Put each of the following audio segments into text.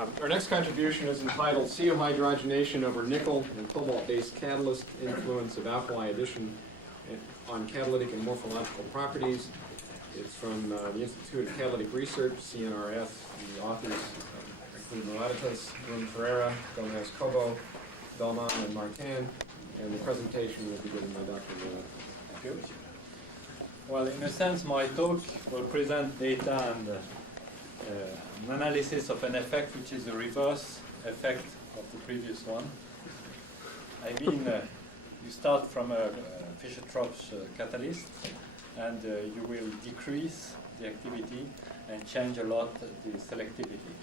Our next contribution is entitled CO hydrogenation over nickel and cobalt-based catalyst, influence of alkali addition on catalytic and morphological properties. It's from the Institute of Catalytic Research, CNRF. The authors include Mirodatos, Ferreira, Gomez Cobo, Belmont, and Martin. And the presentation will be given by Dr. Mirodatos. Thank you. Well, in a sense, my talk will present data and an analysis of an effect which is a reverse effect of the previous one. I mean, you start from a Fischer-Tropsch catalyst, and you will decrease the activity and change a lot the selectivity.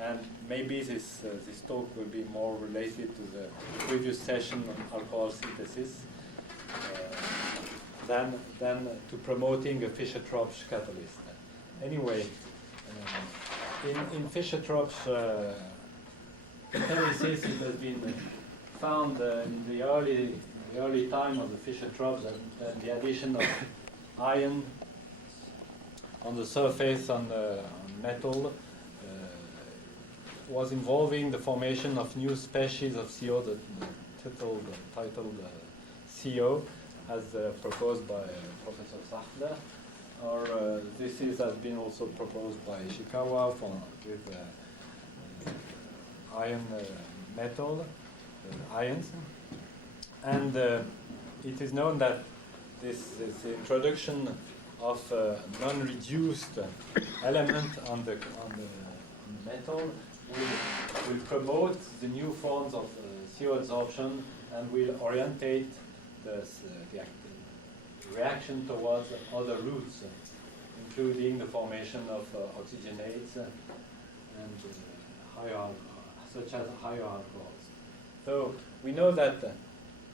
And maybe this talk will be more related to the previous session on alcohol synthesis than to promoting a Fischer-Tropsch catalyst. Anyway, in Fischer-Tropsch catalysis, it has been found in the early time of the Fischer-Tropsch that the addition of iron on the surface on metal was involving the formation of new species of CO, titled CO, as proposed by Professor Sachtler. Or this has been also proposed by Ishikawa with iron metal, ions. And it is known that this introduction of non-reduced element on the metal will promote the new forms of CO adsorption and will orientate the reaction towards other routes, including the formation of oxygenates and such as higher alcohols. So we know that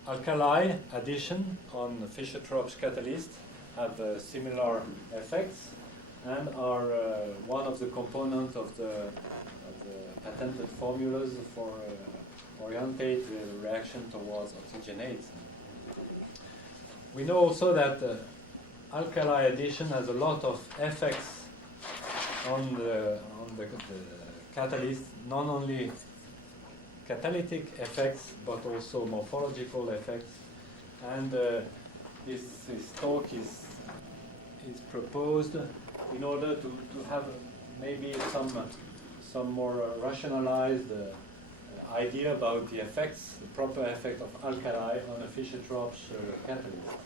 alkali addition on Fischer-Tropsch catalysts have similar effects and are one of the components of the patented formulas for orientate the reaction towards oxygenates. We know also that alkali addition has a lot of effects on the catalyst, not only catalytic effects but also morphological effects. And this talk is proposed in order to have maybe some more rationalized idea about the effects, the proper effect of alkali on a Fischer-Tropsch catalyst.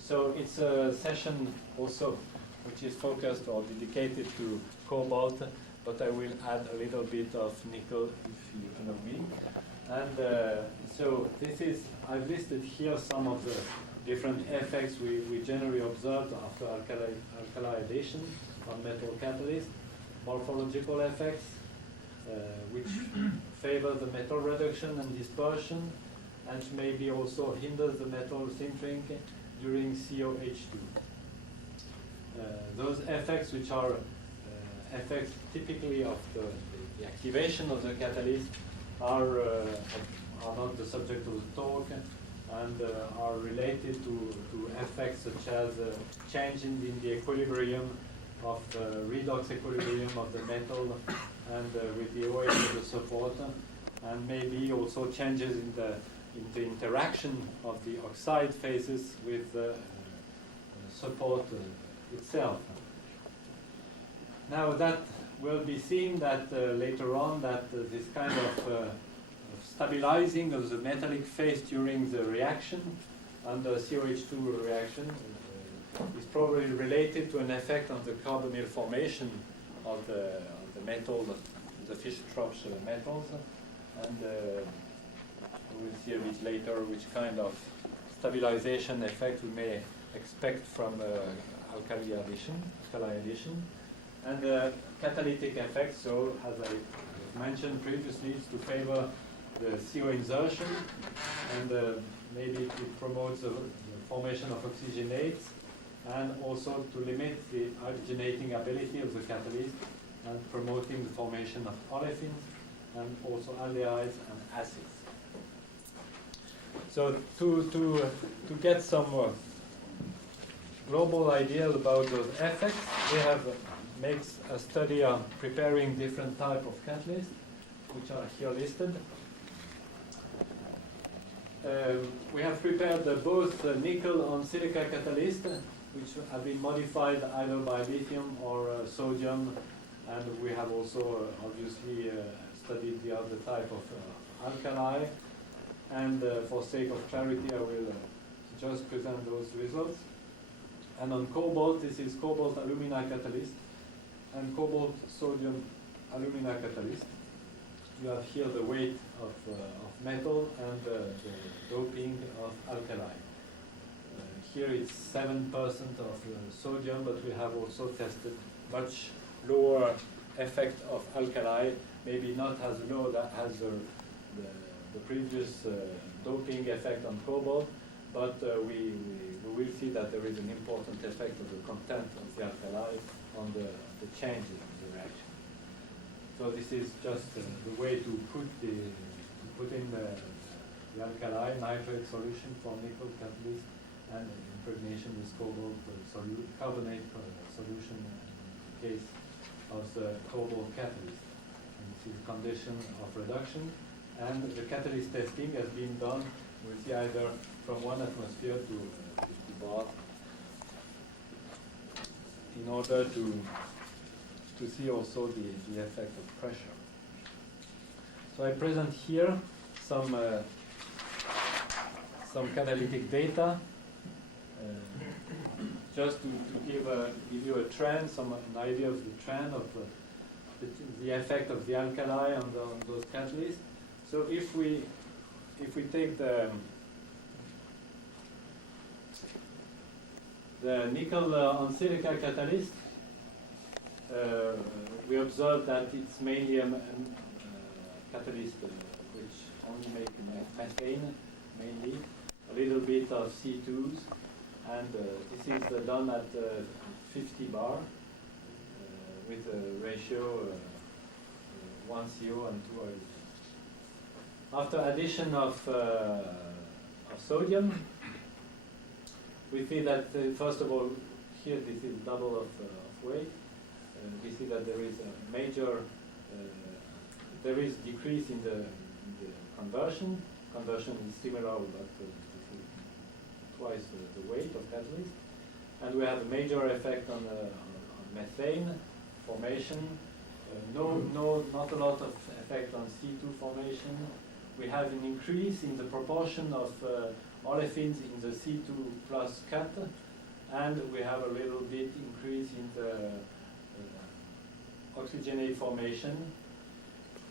So it's a session also which is focused or dedicated to cobalt, but I will add a little bit of nickel if you know me. And so I've listed here some of the different effects we generally observed after alkali addition on metal catalyst, morphological effects, which favor the metal reduction and dispersion, and maybe also hinders the metal sintering during COH2. Those effects, which are effects typically of the activation of the catalyst, are not the subject of the talk, and are related to effects such as change in the equilibrium of the redox equilibrium of the metal and with the OH of the support, and maybe also changes in the interaction of the oxide phases with the support itself. Now that will be seen that later on that this kind of stabilizing of the metallic phase during the reaction and the COH2 reaction is probably related to an effect on the carbonyl formation of the metal, the Fischer-Tropsch metals, and we'll see a bit later which kind of stabilization effect we may expect from alkali addition. And catalytic effects, so as I mentioned previously, is to favor the CO insertion, and maybe it promotes the formation of oxygenates, and also to limit the hydrogenating ability of the catalyst and promoting the formation of olefins and also aldehydes and acids. So to get some global idea about those effects, we have makes a study on preparing different type of catalysts, which are here listed. We have prepared both nickel on silica catalyst, which have been modified either by lithium or sodium, and we have also obviously studied the other type of alkali. And for sake of clarity, I will just present those results. And on cobalt, this is cobalt alumina catalyst and cobalt sodium alumina catalyst. You have here the weight of metal and the doping of alkali. Here it's 7% of sodium, but we have also tested much lower effect of alkali, maybe not as low that has the previous doping effect on cobalt, but we will see that there is an important effect of the content of the alkali on the changes of the reaction. So this is just the way to put in the alkali nitrate solution for nickel catalyst and impregnation with cobalt carbonate solution in the case of the cobalt catalyst. And this is condition of reduction. And the catalyst testing has been done with either from 1 atmosphere to 50 bar in order to see also the effect of pressure. So I present here some catalytic data just to give you a trend, an idea of the trend of the effect of the alkali on those catalysts. So if we take the nickel on silica catalyst, we observe that it's mainly a catalyst which only make methane, mainly a little bit of C2s, and this is done at 50 bar with a ratio 1 CO and 2 hydrogen. After addition of sodium, we see that first of all, here this is double of weight. We see that there is a major, there is decrease in the conversion. Conversion is similar, but this is twice the weight of catalyst. And we have a major effect on methane formation. Not a lot of effect on C2 formation. We have an increase in the proportion of olefins in the C2 plus cut, and we have a little bit increase in the oxygenate formation,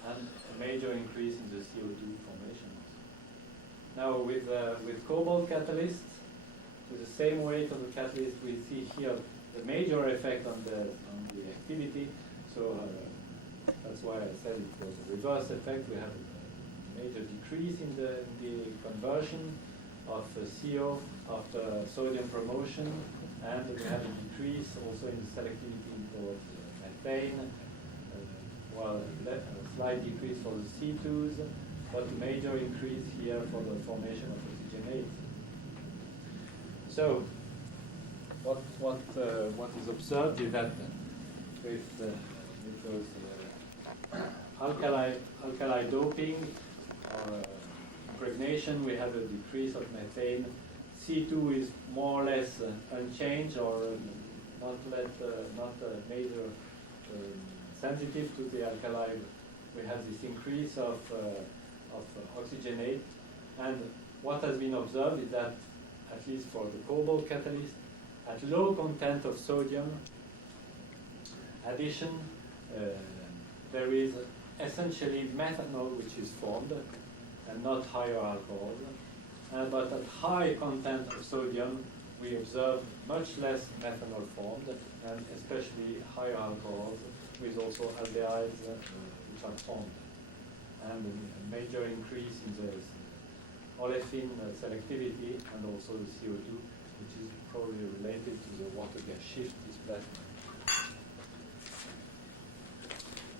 and a major increase in the CO2 formation. Now with cobalt catalyst, with the same weight of the catalyst, we see here the major effect on the activity. So that's why I said it was a reverse effect. We have a major decrease in the conversion of CO after sodium promotion, and we have a decrease also in the selectivity towards methane, while a slight decrease for the C2s, but a major increase here for the formation of oxygenate. So what is observed is that with those alkali doping or impregnation, we have a decrease of methane. C2 is more or less unchanged, or not major sensitive to the alkali. We have this increase of oxygenate, and what has been observed is that, at least for the cobalt catalyst, at low content of sodium addition, there is essentially methanol which is formed, and not higher alcohol. But at high content of sodium, we observe much less methanol formed, and especially higher alcohols, with also aldehydes which are formed. And a major increase in the olefin selectivity, and also the CO2, which is probably related to the water gas shift displacement.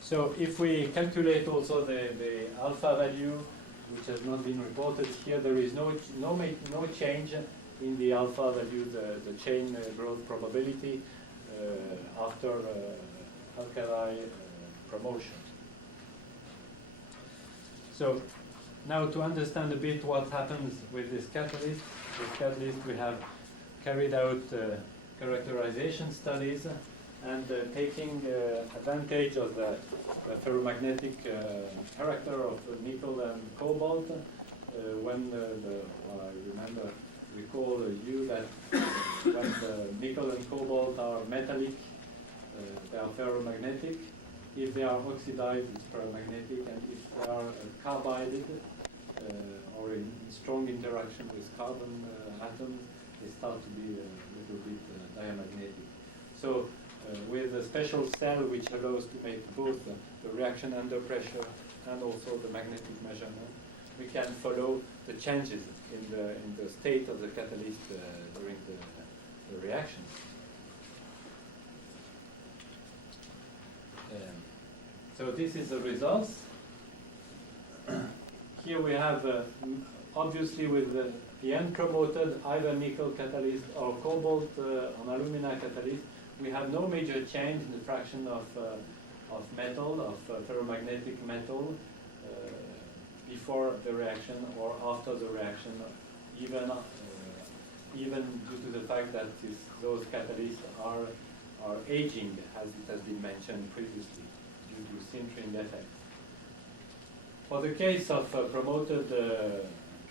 So if we calculate also the alpha value, which has not been reported here, there is no change in the alpha value, the chain growth probability after alkali promotion. So now to understand a bit what happens with this catalyst we have carried out characterization studies and taking advantage of the ferromagnetic character of nickel and cobalt. When I recall you that when the nickel and cobalt are metallic, they are ferromagnetic. If they are oxidized, it's paramagnetic, and if they are carbided or in strong interaction with carbon atoms, they start to be a little bit diamagnetic. So with a special cell which allows to make both the reaction under pressure and also the magnetic measurement, we can follow the changes in the state of the catalyst during the reaction. So this is the results. Here we have, obviously with the unpromoted either nickel catalyst or cobalt on alumina catalyst, we have no major change in the fraction of metal, of ferromagnetic metal, before the reaction or after the reaction, even due to the fact that those catalysts are aging, as it has been mentioned previously, due to sintering effect. For the case of promoted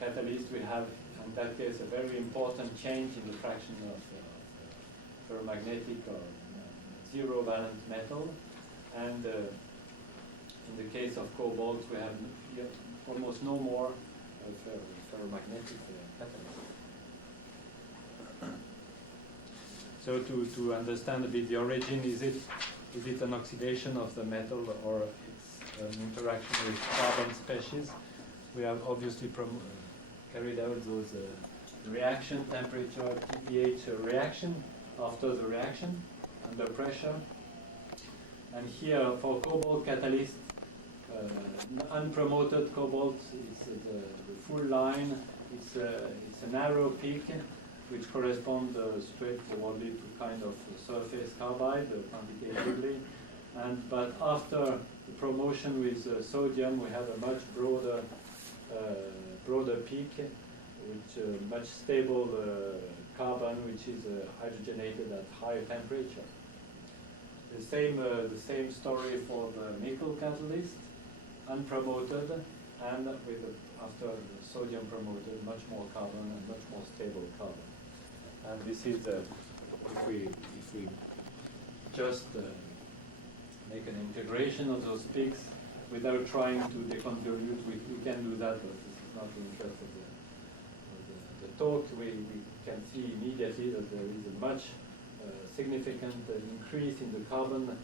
catalyst, we have, in that case, a very important change in the fraction of ferromagnetic or zero-valent metal. And in the case of cobalt, we have almost no more ferromagnetic catalyst. So to understand a bit the origin, is it an oxidation of the metal or it's an interaction with carbon species? We have obviously carried out those reaction temperature, pH reaction after the reaction under pressure. And here for cobalt catalyst, unpromoted cobalt, it's the full line, it's a narrow peak which corresponds straightforwardly to kind of surface carbide quantitatively. But after the promotion with sodium, we have a much broader peak, which much stable carbon, which is hydrogenated at higher temperature. The same story for the nickel catalyst, unpromoted, and after the sodium promoted, much more carbon and much more stable carbon. And this is if we just make an integration of those peaks without trying to deconvolute, we can do that, but this is not the interest of the talk. We can see immediately that there is a much significant increase in the carbon,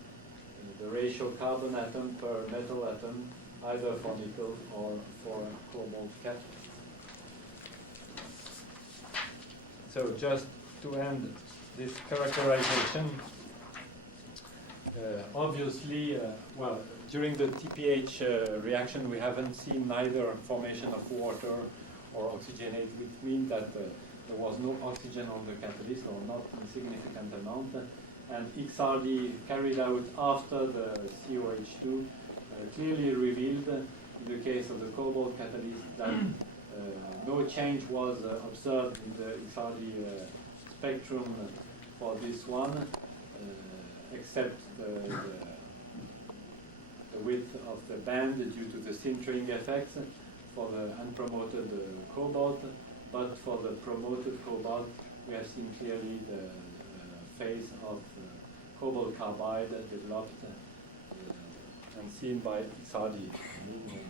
the ratio carbon atom per metal atom, either for nickel or for cobalt catalyst. So just to end this characterization, obviously, during the TPH reaction, we haven't seen neither formation of water or oxygenate, which means that there was no oxygen on the catalyst, or not insignificant amount. And XRD carried out after the COH2 clearly revealed, in the case of the cobalt catalyst, that no change was observed in the XRD spectrum for this one, except the width of the band due to the sintering effects for the unpromoted cobalt. But for the promoted cobalt, we have seen clearly the phase of cobalt carbide developed and seen by XRD,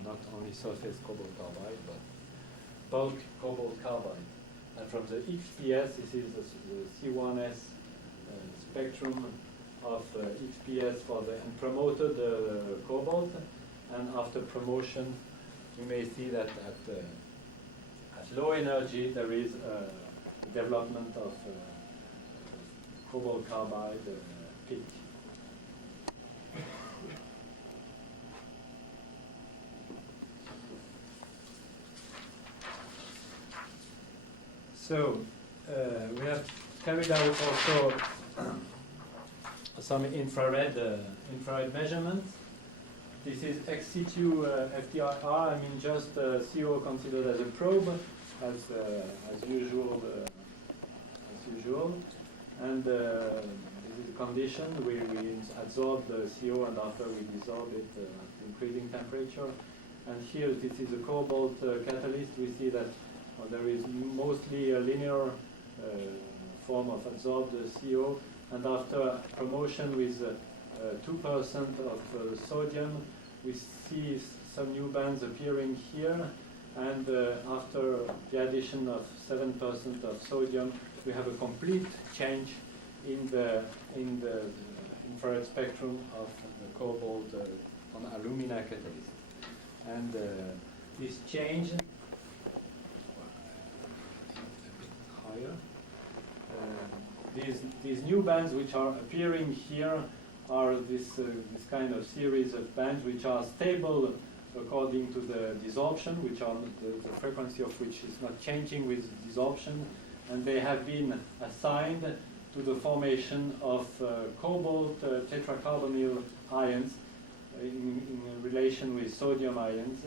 not only surface cobalt carbide, but bulk cobalt carbide. And from the XPS, this is the C1s spectrum of XPS for the unpromoted cobalt. And after promotion, you may see that at low energy there is a development of cobalt carbide peak. So we have carried out also some infrared measurements. this is ex situ FDR, I mean just CO considered as a probe, as usual. And this is a condition. We adsorb the CO and after we dissolve it at increasing temperature. And here this is a cobalt catalyst. We see that there is mostly a linear form of adsorbed CO, and after promotion with 2% of sodium, we see some new bands appearing here, and after the addition of 7% of sodium, we have a complete change in the infrared spectrum of the cobalt on alumina catalyst. And this change, higher, these new bands which are appearing here are this kind of series of bands which are stable according to the desorption, which are the frequency of which is not changing with desorption, and they have been assigned to the formation of cobalt tetracarbonyl ions in relation with sodium ions,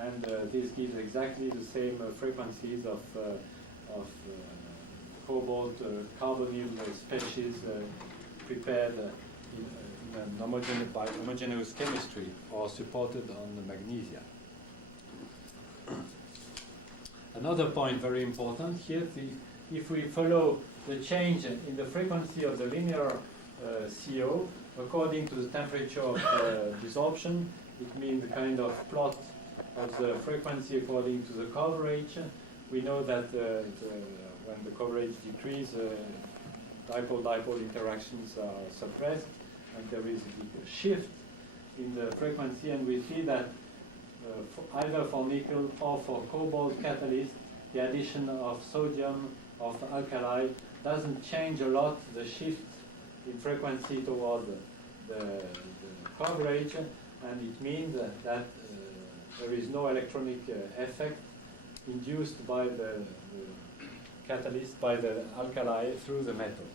and this gives exactly the same frequencies of cobalt carbonyl species prepared by homogeneous chemistry or supported on the magnesia. Another point very important here, if we follow the change in the frequency of the linear CO according to the temperature of desorption, it means a kind of plot of the frequency according to the coverage. We know that when the coverage decreases, dipole-dipole interactions are suppressed, and there is a shift in the frequency, and we see that either for nickel or for cobalt catalyst, the addition of sodium, of alkali, doesn't change a lot the shift in frequency toward the coverage, and it means that there is no electronic effect induced by the catalyst, by the alkali through the metal.